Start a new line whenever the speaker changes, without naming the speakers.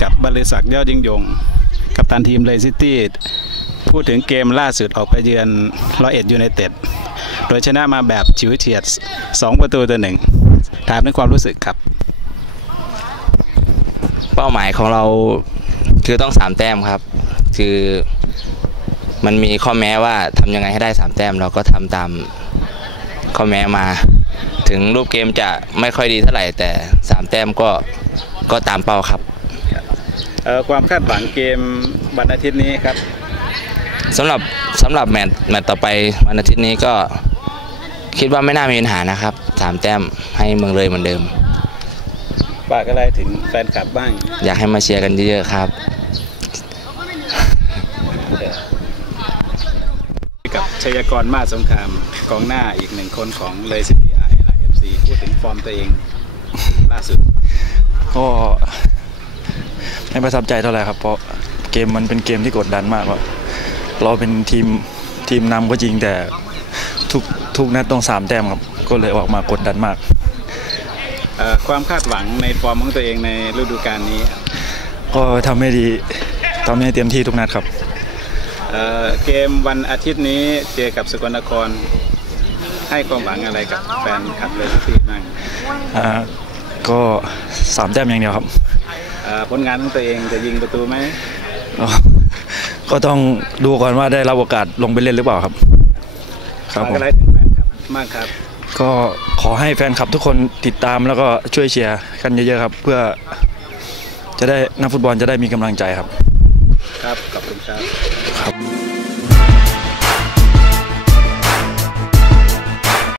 กับบริษัทยอดยิ่งยงกัปตันทีมเลย์ซิตี้พูดถึงเกมล่าสุดออกไปเยือน101ยูไนเต็ดโดยชนะมาแบบฉิวเฉียด2-1ถามถึงความรู้สึกครับ
เป้าหมายของเราคือต้อง3แต้มครับคือมันมีข้อแม้ว่าทำยังไงให้ได้3แต้มเราก็ทำตามข้อแม้มาถึงรูปเกมจะไม่ค่อยดีเท่าไหร่แต่3แต้มก็ตามเป้าครับ
ความคาดหวังเกมวันอาทิตย์นี้ครับ
สำหรับแมตช์ต่อไปวันอาทิตย์นี้ก็คิดว่าไม่น่ามีปัญหานะครับ3แต้มให้เมืองเลยเหมือนเดิม
ฝากอะไรถึงแฟนคลับบ้าง
อยากให้มาเชียร์กันเยอะๆครับ
กับชัยกรมาศสงครามกองหน้าอีก1คนของเลยซิตี้FC พูดถึงฟอร์มตัวเองล่าสุด
ก็ไม่ประทับใจเท่าไหร่ครับเพราะเกมมันเป็นเกมที่กดดันมากเราเป็นทีมนำก็จริงแต่ทุกนัดต้อง3แต้มครับก็เลยออกมากดดันมาก
ความคาดหวังในฟอร์มของตัวเองในฤดูกาลนี้
ก็ทำให้ดีทำให้เต็มที่ทุกนัดครับ
เกมวันอาทิตย์นี้เจอกับสกลนครให้ความหวังอะไรกับแฟนคลับเลยที่นั่ง
ก็3แต้มอย่างเดียวครับ
ผลงานของตัวเองจะยิงประตูไหม
ก็ต้องดูก่อนว่าได้รับโอกาสลงไปเล่นหรือเปล่าครับ
ครับอะไรถึงแฟนคลับมากครับ
ก็ขอให้แฟนคลับทุกคนติดตามแล้วก็ช่วยเชียร์กันเยอะๆครับเพื่อจะได้นักฟุตบอลจะได้มีกำลังใจครับ
ครับขอบคุณครับ